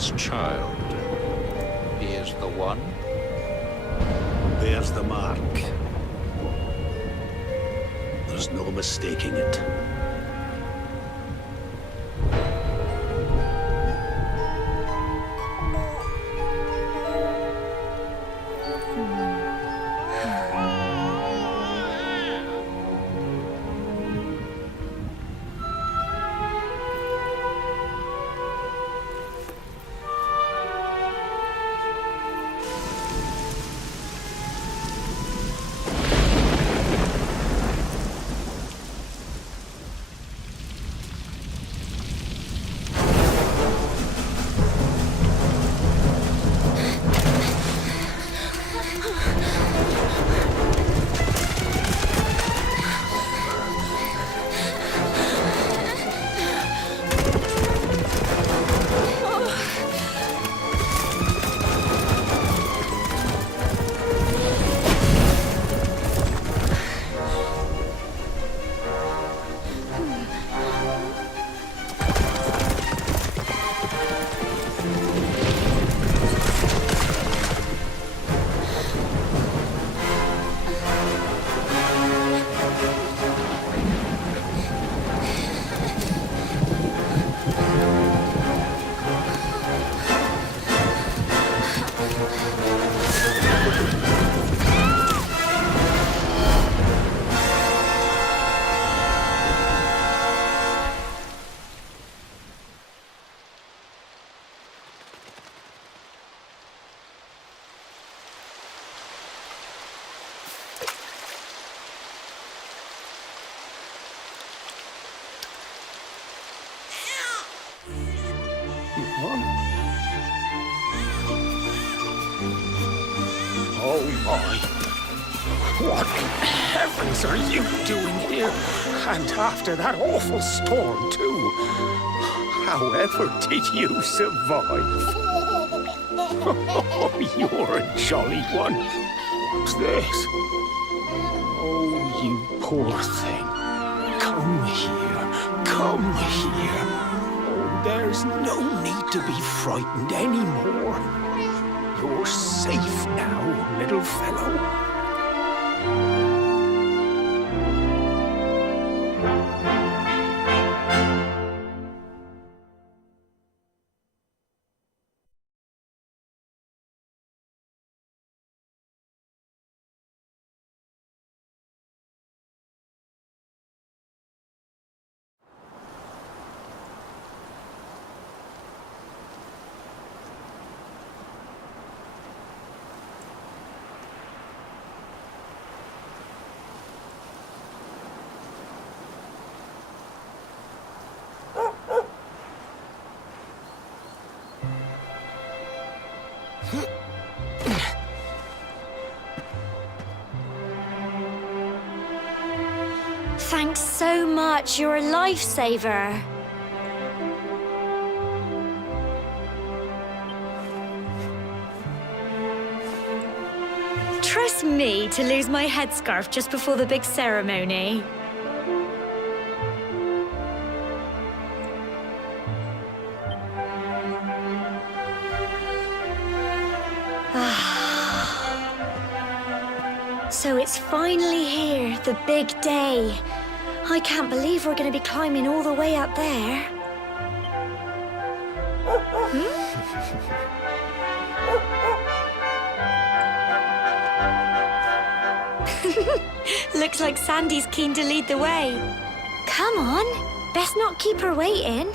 this child. He is the one? There's the mark. There's no mistaking it. Oh my! What in heavens are you doing here? And after that awful storm, too. However did you survive? Oh, you're a jolly one. What's this? Oh, you poor thing. Come here. Come here. Oh, there's no need to be frightened anymore. You're safe now, little fellow. Thanks so much. You're a lifesaver. Trust me to lose my headscarf just before the big ceremony. So it's finally here, the big day. I can't believe we're going to be climbing all the way up there. Looks like Sandy's keen to lead the way. Come on, best not keep her waiting.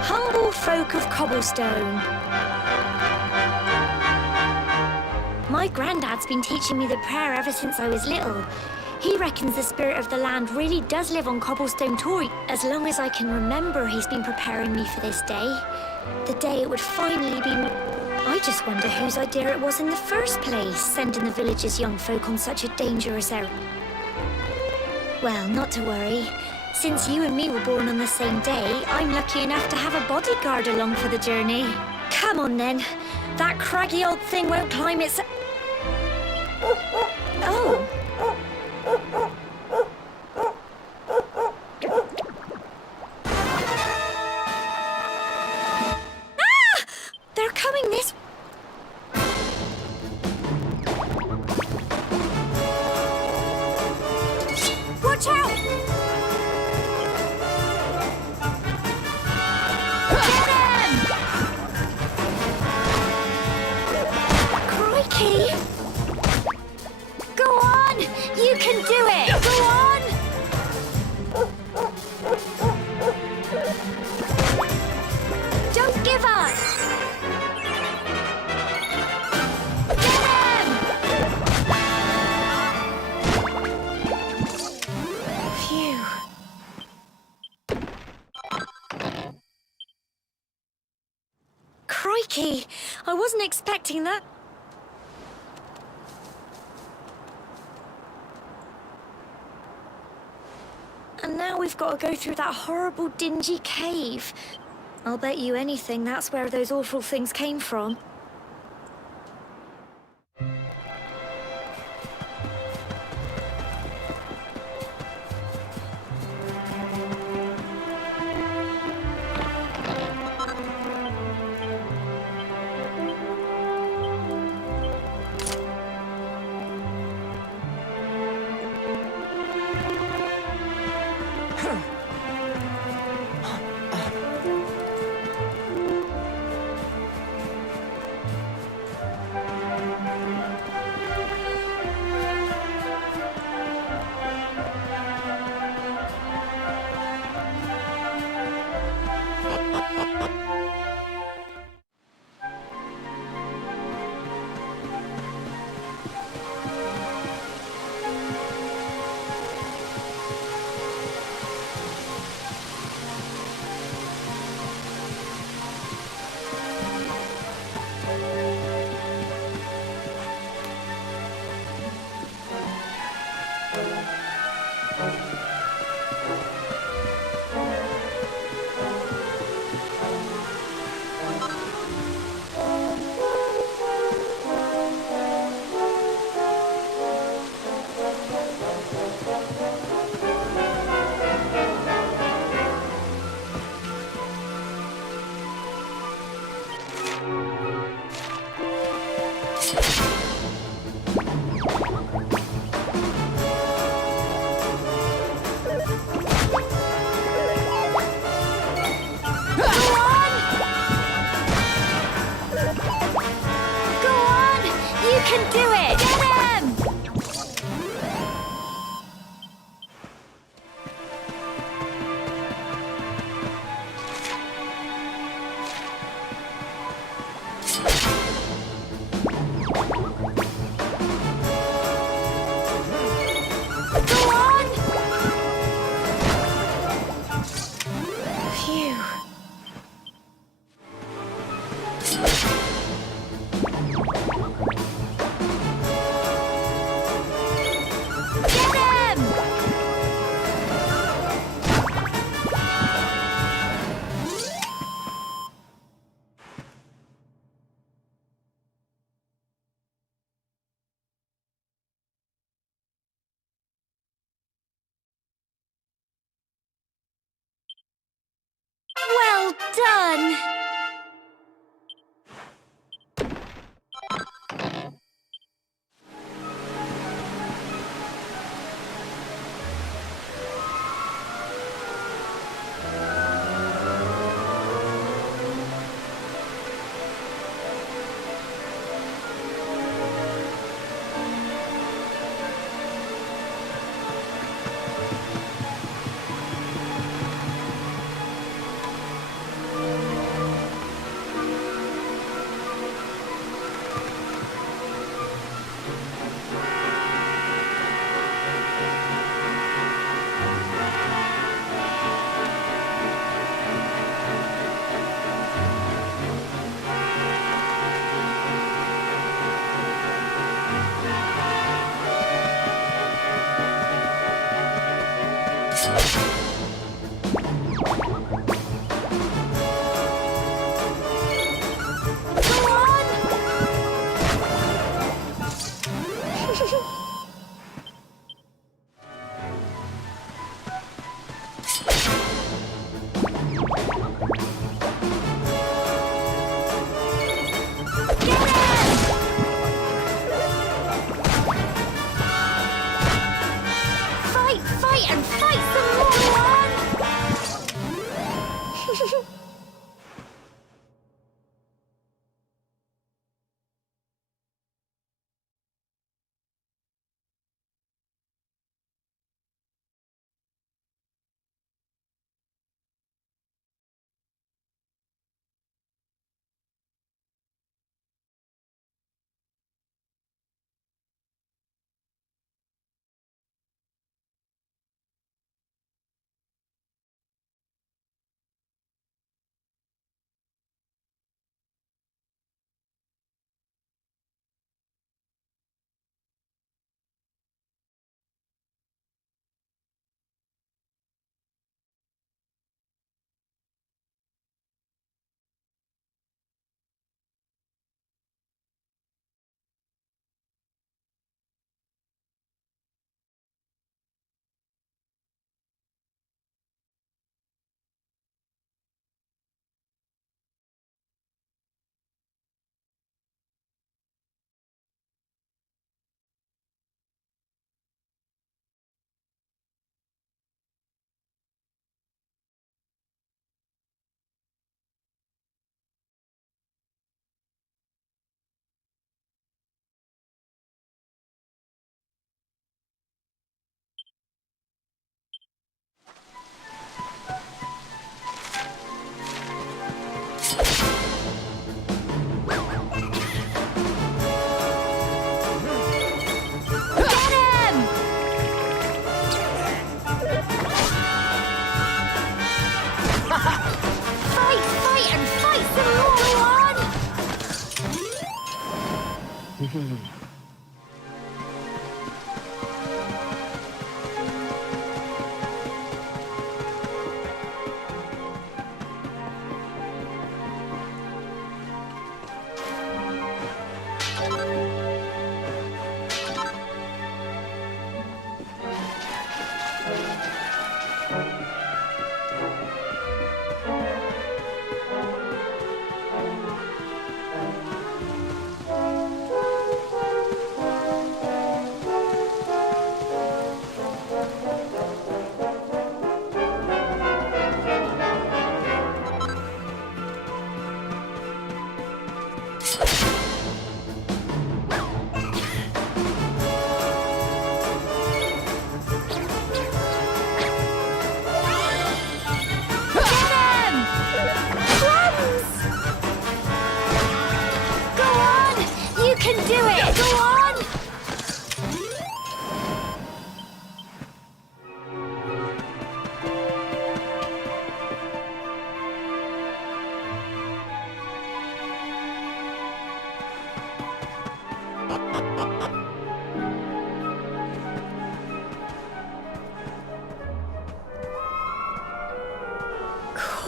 Humble folk of cobblestone. My granddad's been teaching me the prayer ever since I was little. He reckons the spirit of the land really does live on Cobblestone Tor. As long as I can remember, he's been preparing me for this day. The day it would finally be... I just wonder whose idea it was in the first place, sending the village's young folk on such a dangerous errand. Well, not to worry. Since you and me were born on the same day, I'm lucky enough to have a bodyguard along for the journey. Come on, then. That craggy old thing won't climb its... Oh. Ah! They're coming this... Watch out! Get him! Crikey! Go on! You can do it! Go on! Don't give up! Get him! Phew. Crikey! I wasn't expecting that. And now we've got to go through that horrible, dingy cave. I'll bet you anything that's where those awful things came from. Go on! You can do it! Get him! Go on! Phew. Get him! Well done! Go on! Fight and fight some more, Ron!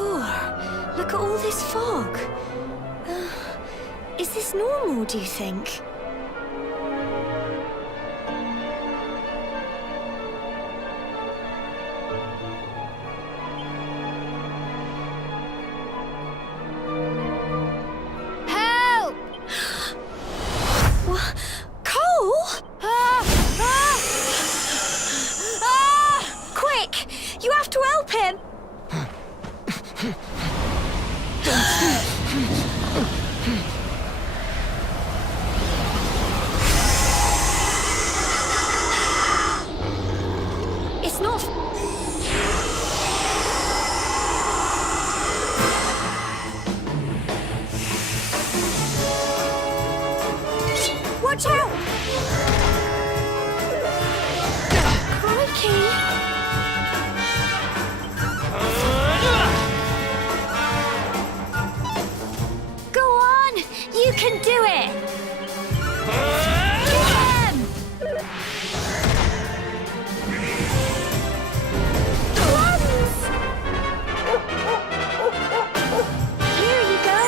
tour. Look at all this fog. Is this normal, do you think? Help! What? Cole? Quick! You have to help him! It's not... Watch out! Crikey! Go on! You can do it! Get him! Lungs! Here you go!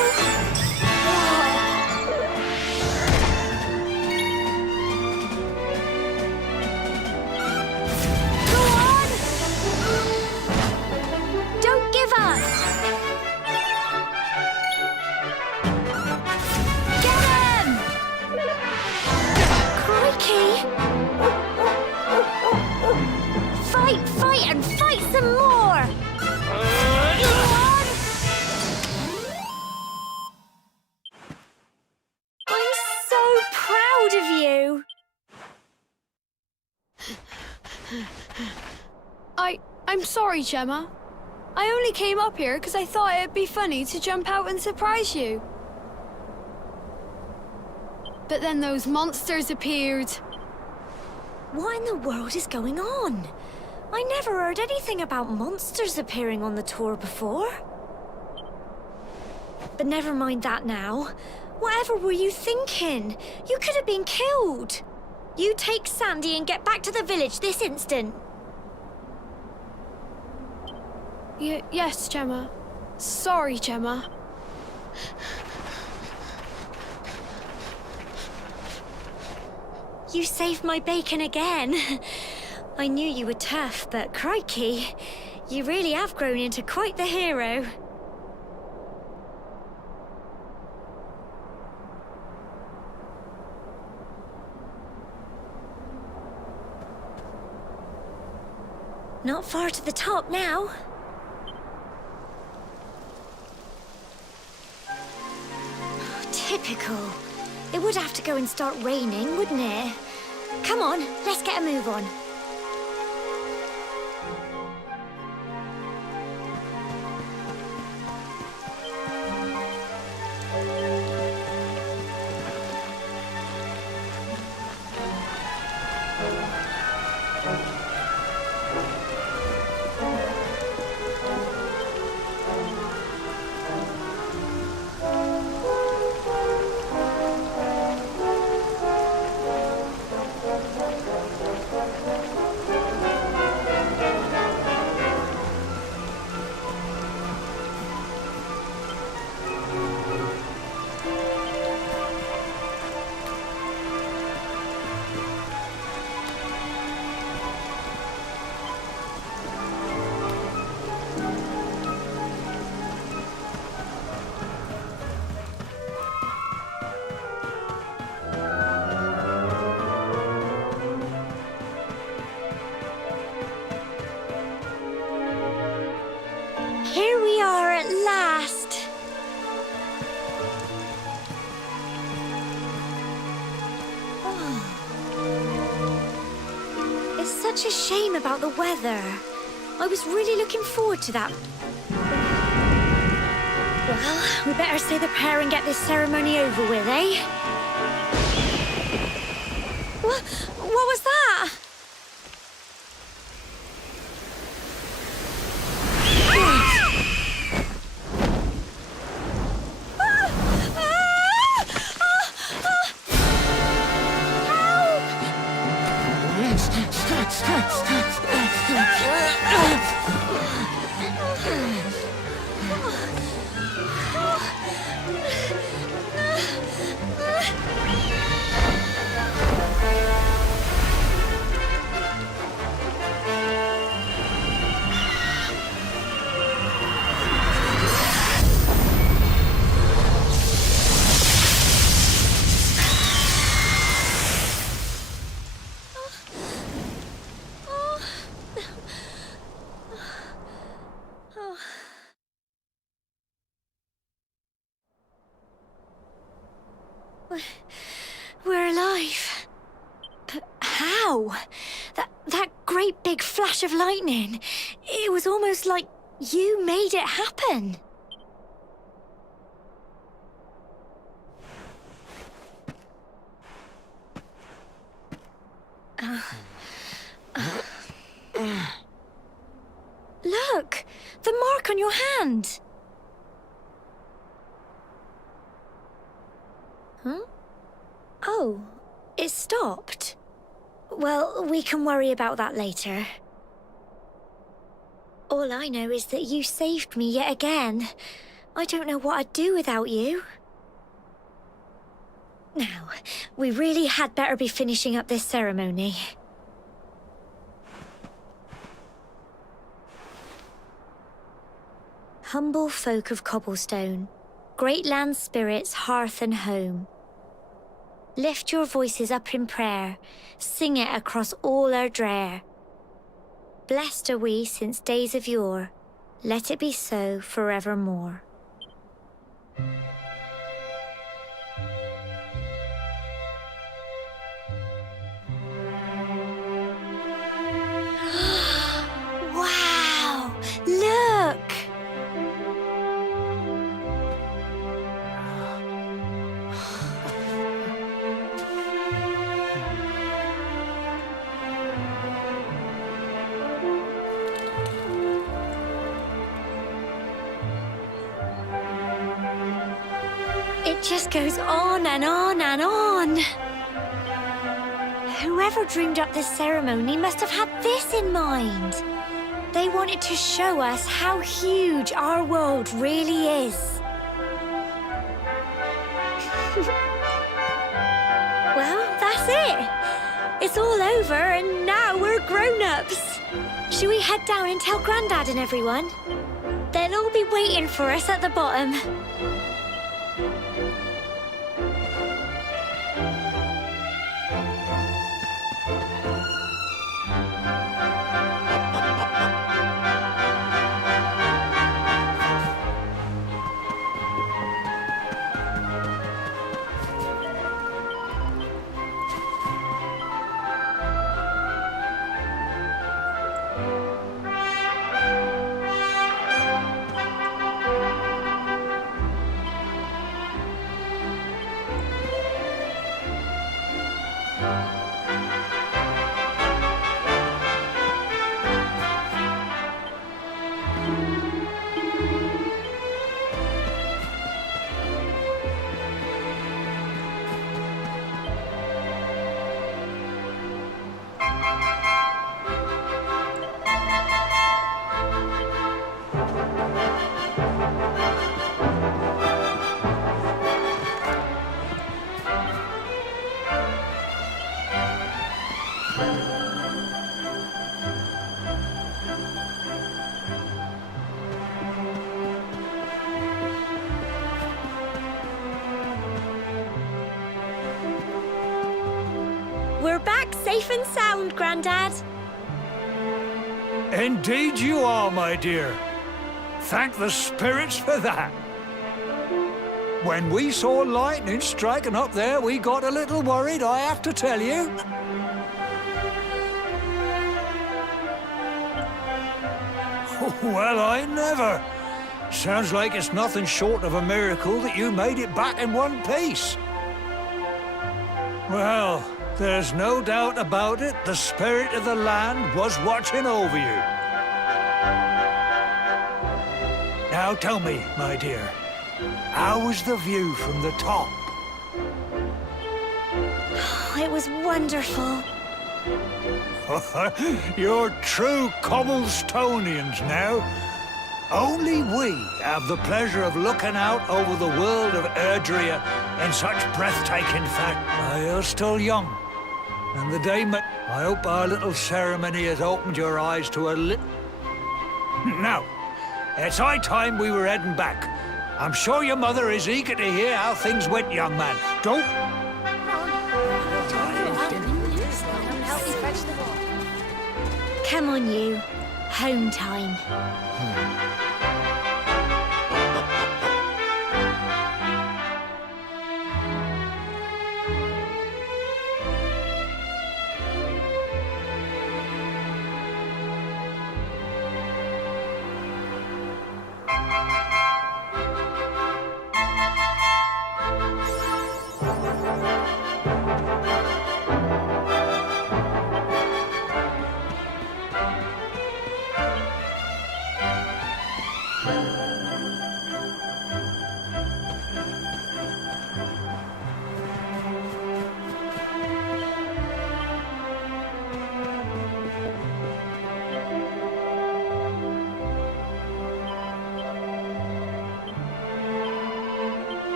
Go on! Don't give up! Get him! Crikey! Fight, and fight some more! Go on! I'm so proud of you! I'm sorry, Gemma. I only came up here because I thought it'd be funny to jump out and surprise you. But then those monsters appeared. What in the world is going on? I never heard anything about monsters appearing on the tour before. But never mind that now. Whatever were you thinking? You could have been killed. You take Sandy and get back to the village this instant. Yes, Gemma. Sorry, Gemma. You saved my bacon again. I knew you were tough, but crikey, you really have grown into quite the hero. Not far to the top now. Typical. It would have to go and start raining, wouldn't it? Come on, let's get a move on. Here we are at last. Oh. It's such a shame about the weather. I was really looking forward to that. Well, we better say the prayer and get this ceremony over with, eh? What was that? Wow! That great big flash of lightning. It was almost like you made it happen. Look! The mark on your hand! Huh? Oh, it stopped. Well, we can worry about that later. All I know is that you saved me yet again. I don't know what I'd do without you. Now, we really had better be finishing up this ceremony. Humble folk of cobblestone, great land spirits, hearth and home. Lift your voices up in prayer, sing it across all our drear. Blessed are we since days of yore, let it be so forevermore. Wow! Look! It just goes on and on and on. Whoever dreamed up this ceremony must have had this in mind. They wanted to show us how huge our world really is. Well, that's it. It's all over and now we're grown-ups. Should we head down and tell Grandad and everyone? They'll all be waiting for us at the bottom. We're back safe and sound, Grandad. Indeed you are, my dear. Thank the spirits for that. When we saw lightning striking up there, we got a little worried, I have to tell you. Well, I never. Sounds like it's nothing short of a miracle that you made it back in one piece. Well, there's no doubt about it, the spirit of the land was watching over you. Now tell me, my dear, how was the view from the top? It was wonderful. You're true Cobblestonians now. Only we have the pleasure of looking out over the world of Erdrea in such breathtaking fact. You're still young, and the day I hope our little ceremony has opened your eyes to a little... Now, it's high time we were heading back. I'm sure your mother is eager to hear how things went, young man. Don't... Come on, you. Home time.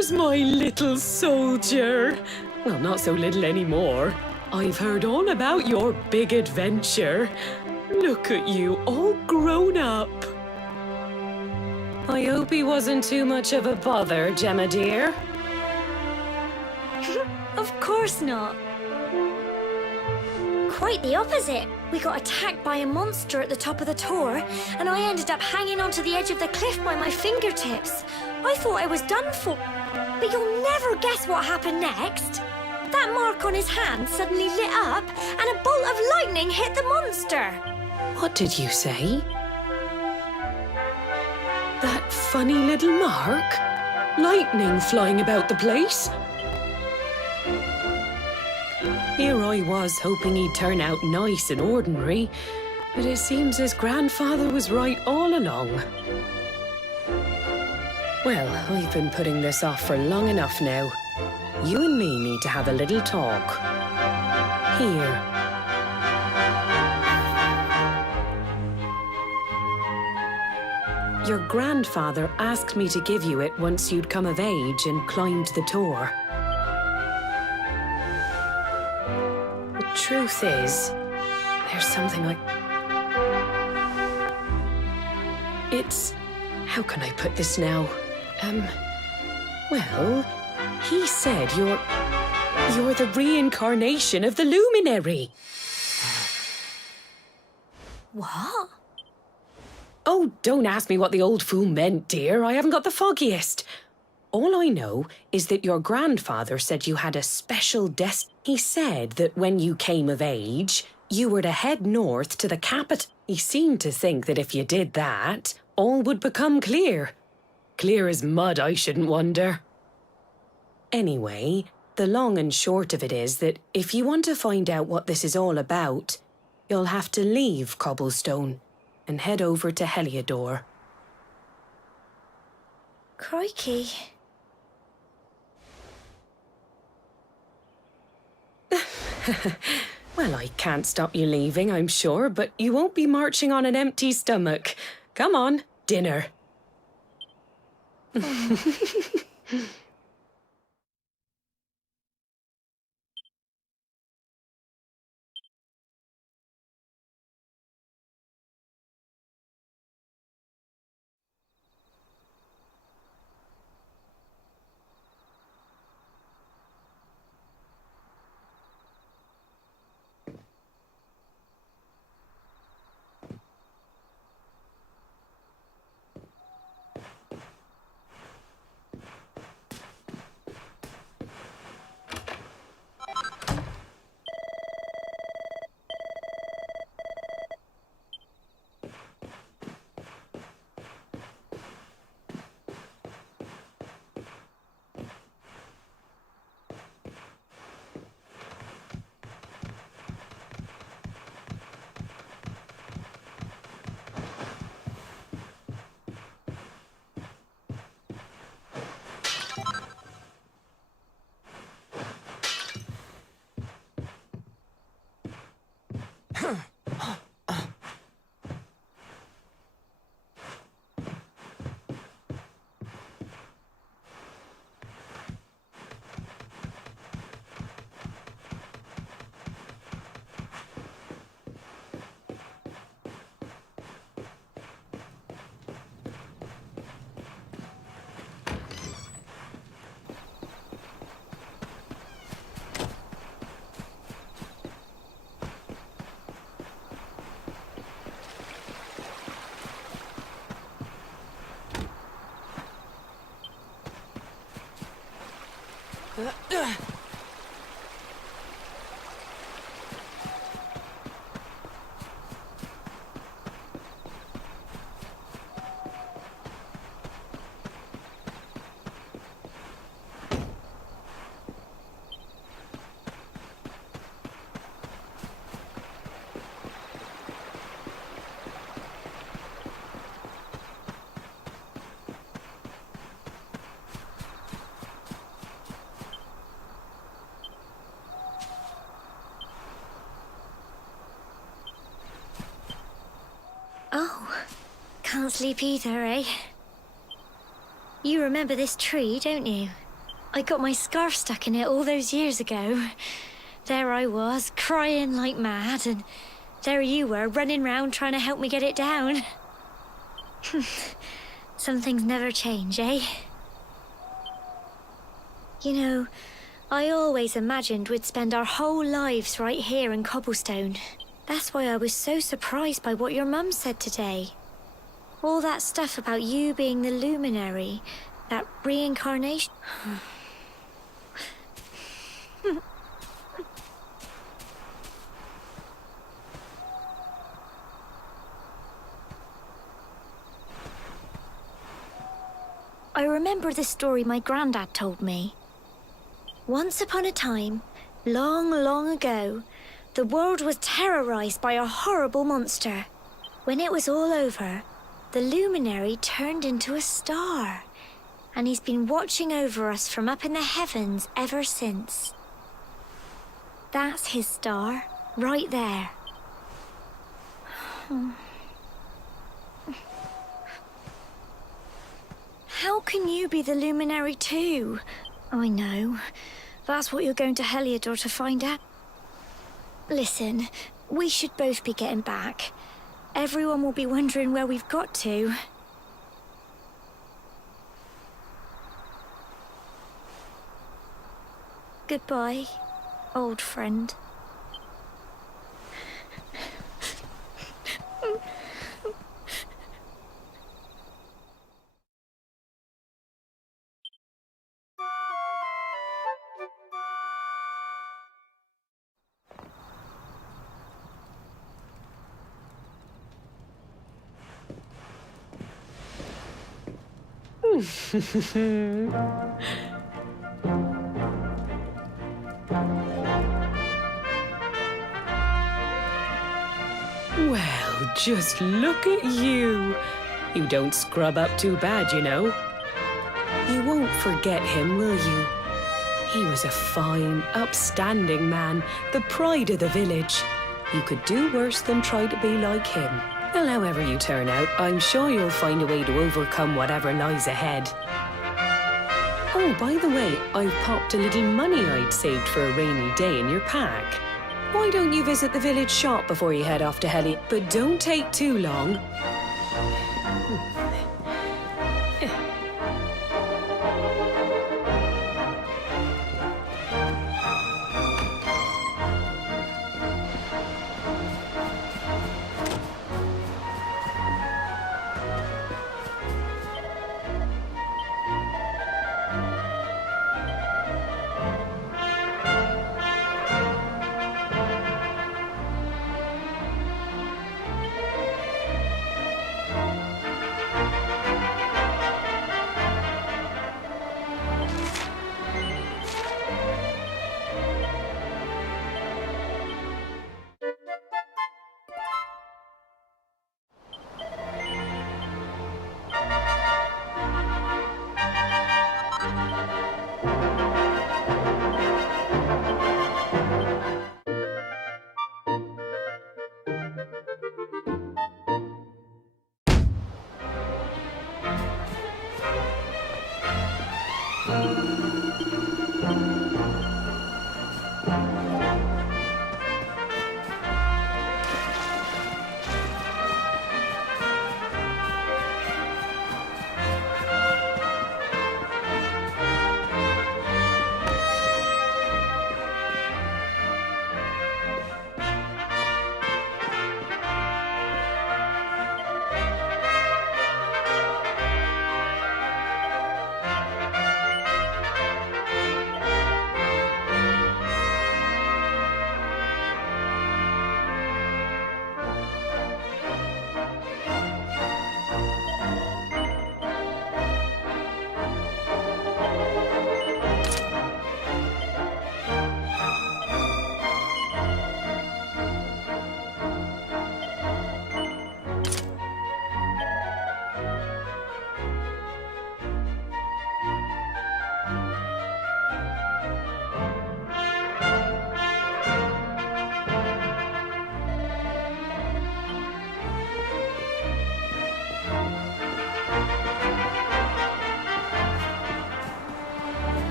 Here's my little soldier. Well, not so little anymore. I've heard all about your big adventure. Look at you, all grown up. I hope he wasn't too much of a bother, Gemma dear. Of course not. Quite the opposite. We got attacked by a monster at the top of the tower, and I ended up hanging onto the edge of the cliff by my fingertips. I thought I was done for. But you'll never guess what happened next. That mark on his hand suddenly lit up, and a bolt of lightning hit the monster. What did you say? That funny little mark? Lightning flying about the place? Here I was hoping he'd turn out nice and ordinary, but it seems his grandfather was right all along. Well, I've been putting this off for long enough now. You and me need to have a little talk. Here. Your grandfather asked me to give you it once you'd come of age and climbed the tower. The truth is, there's something It's... How can I put this now? Well, he said you're the reincarnation of the luminary. What? Oh, don't ask me what the old fool meant, dear. I haven't got the foggiest. All I know is that your grandfather said you had a special destiny. He said that when you came of age, you were to head north to the capital. He seemed to think that if you did that, all would become clear. Clear as mud, I shouldn't wonder. Anyway, the long and short of it is that if you want to find out what this is all about, you'll have to leave Cobblestone and head over to Heliodor. Crikey. Well, I can't stop you leaving, I'm sure, but you won't be marching on an empty stomach. Come on, dinner. Oh, can't sleep either, eh? You remember this tree, don't you? I got my scarf stuck in it all those years ago. There I was, crying like mad, and there you were, running round trying to help me get it down. Some things never change, eh? You know, I always imagined we'd spend our whole lives right here in Cobblestone. That's why I was so surprised by what your mum said today. All that stuff about you being the luminary, that reincarnation. I remember the story my granddad told me. Once upon a time, long, long ago, the world was terrorized by a horrible monster. When it was all over, the luminary turned into a star, and he's been watching over us from up in the heavens ever since. That's his star, right there. How can you be the luminary too? I know. That's what you're going to Heliodor to find out. Listen, we should both be getting back. Everyone will be wondering where we've got to. Goodbye, old friend. Well, just look at you. You don't scrub up too bad, you know. You won't forget him, will you? He was a fine, upstanding man, the pride of the village. You could do worse than try to be like him. Well, however you turn out, I'm sure you'll find a way to overcome whatever lies ahead. Oh, by the way, I've popped a little money I'd saved for a rainy day in your pack. Why don't you visit the village shop before you head off to Helly? But don't take too long.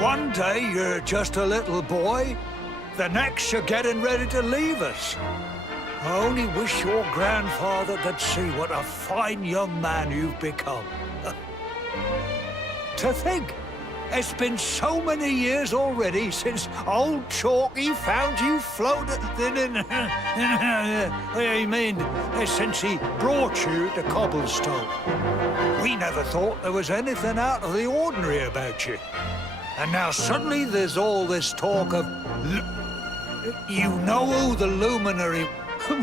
One day you're just a little boy, the next you're getting ready to leave us. I only wish your grandfather could see what a fine young man you've become. To think, It's been so many years already since old Chalky found you floating. I mean, since he brought you to Cobblestone. We never thought there was anything out of the ordinary about you. And now suddenly there's all this talk of... You know who the luminary...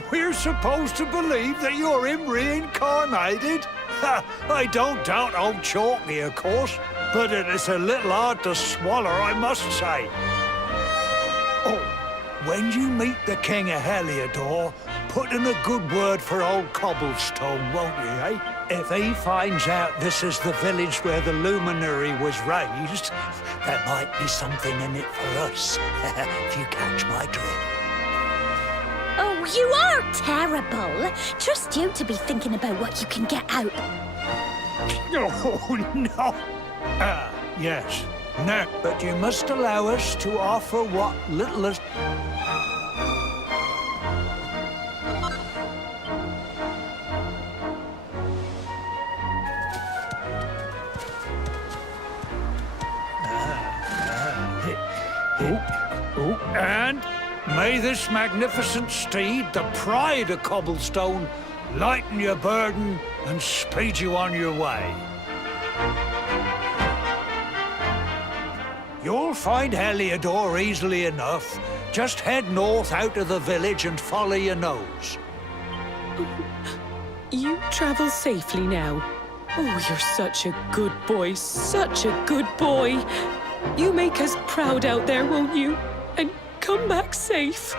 We're supposed to believe that you're him reincarnated? I don't doubt old Chalky, of course, but it is a little hard to swallow, I must say. Oh, when you meet the King of Heliodor, put in a good word for old Cobblestone, won't you, eh? If he finds out this is the village where the luminary was raised, there might be something in it for us, if you catch my drift. Oh, you are terrible. Trust you to be thinking about what you can get out. Oh, no. Yes. No, but you must allow us to offer what little as... And may this magnificent steed, the pride of Cobblestone, lighten your burden and speed you on your way. You'll find Heliodor easily enough. Just head north out of the village and follow your nose. You travel safely now. Oh, you're such a good boy, such a good boy. You make us proud out there, won't you? And come back safe.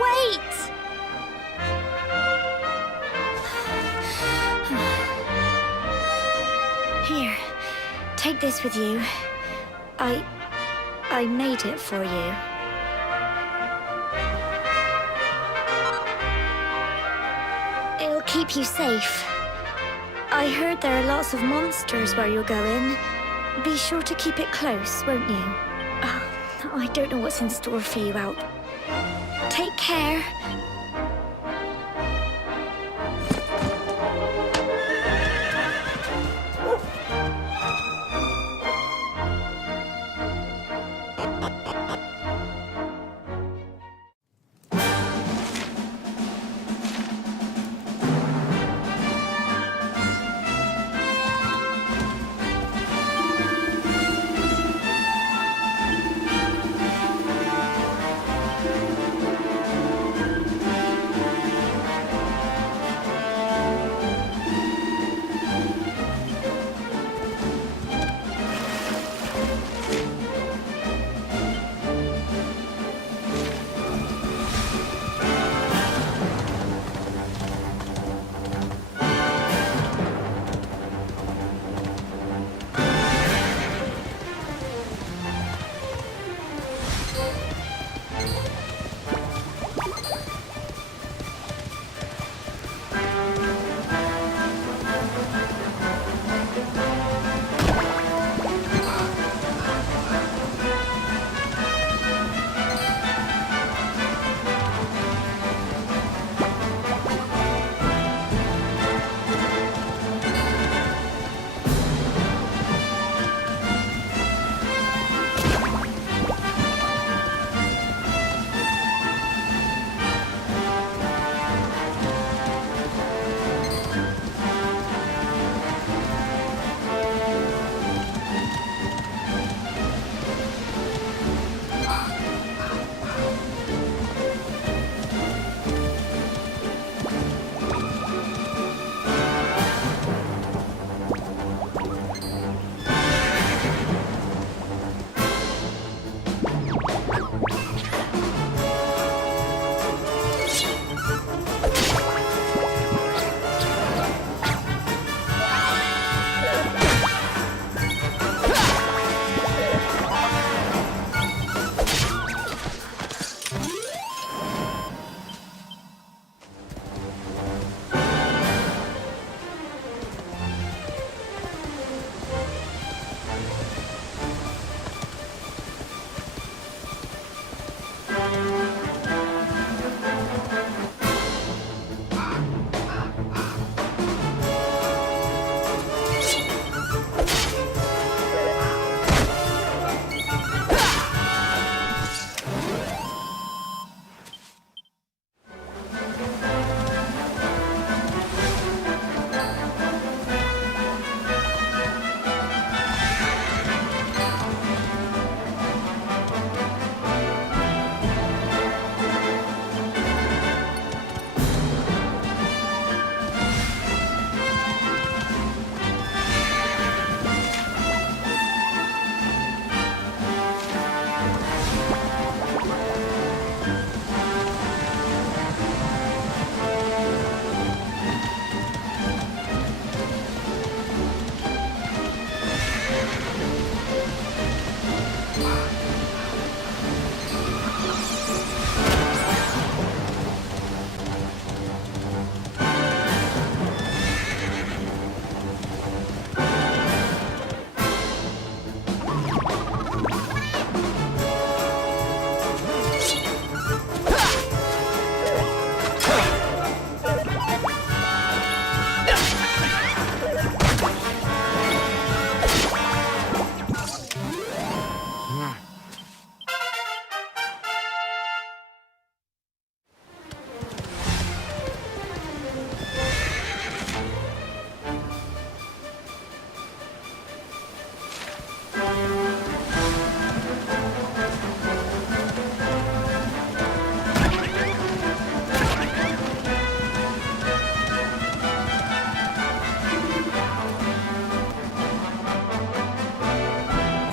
Wait! Here, take this with you. I made it for you. It'll keep you safe. I heard there are lots of monsters where you're going. Be sure to keep it close, won't you? Oh, I don't know what's in store for you out. Take care.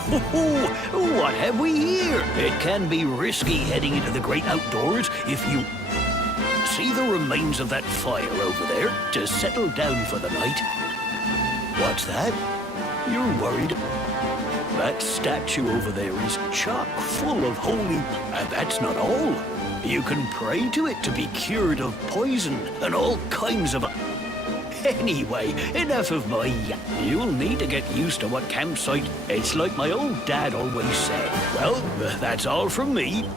What have we here? It can be risky heading into the great outdoors if you see the remains of that fire over there to settle down for the night. What's that? You're worried? That statue over there is chock full of holy... And that's not all. You can pray to it to be cured of poison and all kinds of... Anyway, enough of my... You'll need to get used to what campsite... It's like my old dad always said. Well, that's all from me.